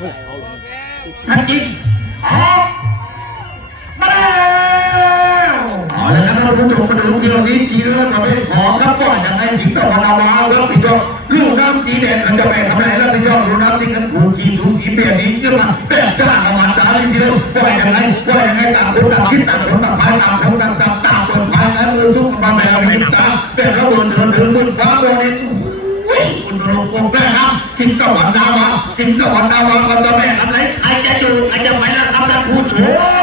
ท่านจริงออกมาแล้วเอาละครับท่านผู้ชมมาดูเที่ยวนี้จีเรื่อประเภทของครับก่อนยังไงสิงห์ตะวันอาวาแล้วพี่จอลูกน้ำสีแดงมันจะแบ่งทำไรแล้วพี่จอลูกน้ำสีกันผูกขี่สูสีเปลี่ยนนี้จะมาแบ่งกล้ากับมันดาลีเดียวว่ายังไงว่ายังไงต่างคนต่างคิดต่างคนต่างพายต่างคนต่างต่างต่างคนพายงั้นมือทุกคนมาแบ่งเป็นตาแบ่งแล้วบนเถินถึงบนฟ้าบนนี้ คุณลงกงแม่ครับสิงสวรรค์ดาวาสิงสวรรค์ดาวาก็จะแม่อะไรใครจะอยู่ใครจะไปแล้วทำได้พูดโอ้ชม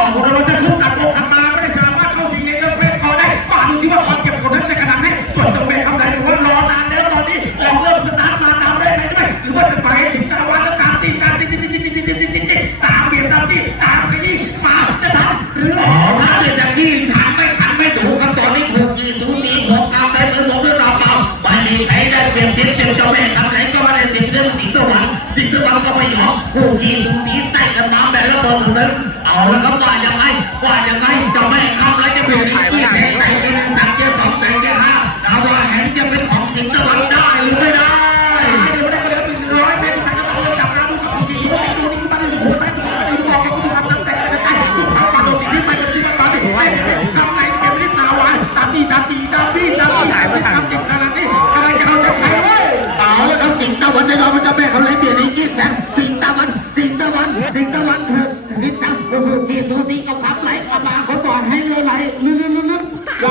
ไม่มีใครได้เปรียบเทียบเทียบเจ้าแม่ทำไรก็ไม่ได้เปรียบเทียบสิงสวรรค์สิงสวรรค์ก็ไม่หรอกผู้กี่ถูกสีใต้กันน้ำแบบแล้วตัวถึงนั้นเอาแล้วก็ว่ายังไงว่ายังไงเจ้าแม่ทำไรจะเปลี่ยนที่แสงแสงแค่หนึ่งแสงแค่สองแสงแค่ห้าดาวว่าแหนจะเป็นของสิงสวรรค์ได้หรือไม่ได้ไม่ได้ก็เลยเป็นร้อยเมตรสังกัดเราจับการดูกับผู้กี่ตัวนี้ตัวนี้มาดูหัวไปตัวนี้บอกกับผู้ทำตั้งแต่กระจายผู้ทำมาตัวนี้ไปกับชีวิตตอนนี้ทำในเกมนี้ตาวันตามตีตามตีตามตีตามตีตาม สิงตะวันถูกทิศตามผู้ที่สูสีกับพับไหลกลับมาเขาต่อให้เลยไหลลึกลึกลึกลึกไหล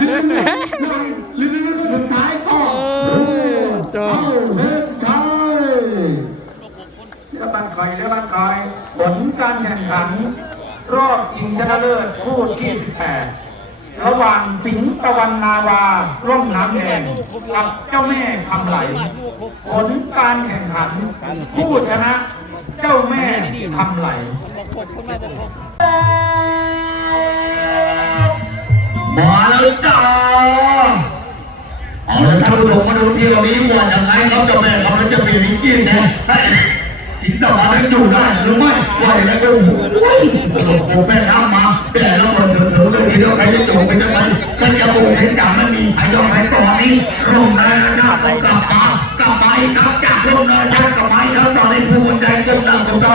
ลึกลึกลึกลึกลึกสุดท้ายก็เอาเฮ้ยใช่เรือบันคอยเรือบันคอยผลการแข่งขัน รอบชิงชนะเลิศคู่ที่8ระหว่างสิงตะวันนาวาร่มน้ำแดงกับเจ้าแม่คำไหล ผลการแข่งขัน ผู้ชนะ เจ้าแม่คำไหลมาแล้วจ้าเอาละท่านผู้ชมมาดูที่เรานี้ว่าอย่างไรเขาจะแม่เขาจะเป็นวิจิตนะสิงตะวันนั้นอยู่ได้หรือไม่ว่าอย่างไรก็โอ้โหโอ้แม่น้ำมาแต่แล้วคนถึงถึงเลยทีเดียวใครจะจบไปจะไปก็จะปูให้จับมันมีใครยอมใครต่อนี้ร่มเลยนะจ้าต้องกลับมากลับไปครับจากร่มเลย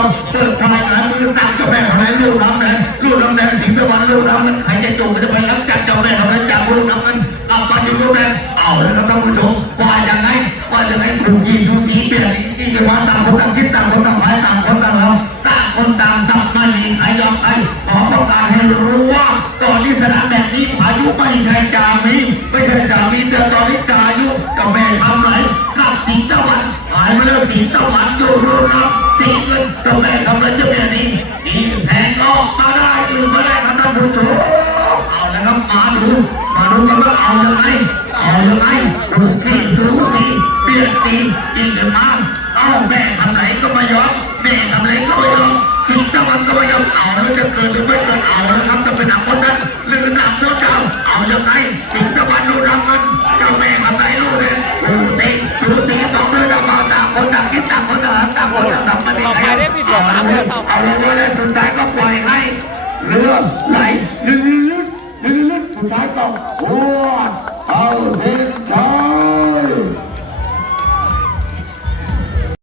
มดำก้มดำเสิร์ฟทายงานมือสั่งเจ้าแม่ของไหนลูกน้ำแดงลูกน้ำแดงสิงห์ตะวันลูกน้ำมันใครจะจบไปจะไปรับจากเจ้าแม่ของไหนจากลูกน้ำมันกลับไปอยู่ลูกแดงเอาเลยครับท่านผู้ชมว่าอย่างไรว่าอย่างไรถูกยีถูกสีเปลี่ยนที่จะมาต่างคนต่างคิดต่างคนต่างหมายต่างคนต่างเราต่างคนต่างทำไม่มีใครยอมใครขอต้องการให้รู้ว่าตอนนี้สนามแบบนี้พายุไม่ใช่จามีไม่ใช่จามีแต่ตอนนี้จายุเจ้าแม่ทำไรกับสิงห์ตะวันายไปแล้วสิงห์ตะวันอยู่รู้รับสีเงินเจ้าแม่ทำไรจ้าแม่นี้นี่แทงออกมาได้หรือไม่ได้ครับท่านผู้ชมเอาล้วครับมาดูมาดูกันว่าเอายังไงเอายังไงถูกที่สูสีเปลี่ยนตีอีกหนึ่งมาเอาแม่ทำไรก็ไม่ยอมแม่ทำไรก็ไม่ยอมสิงห์ตะวันก็ไม่ยอมเอาแล้วจะเกิดหรือไม่เกิดเอาแล้วครับจะเป็นหนักคนนั้นหรือหนักเจ้าเจ้าเอายังไงสิงห์ตะวันดูดำเงินเจ้าแม่ ต่างต่างคนต่างทำไม่ได้ใครเอาเลยเอาเลยสุดท้ายก็ปล่อยให้เรือไหลดึงลึกดึงลึกสุดท้ายก็โอ้เอาเส้นชา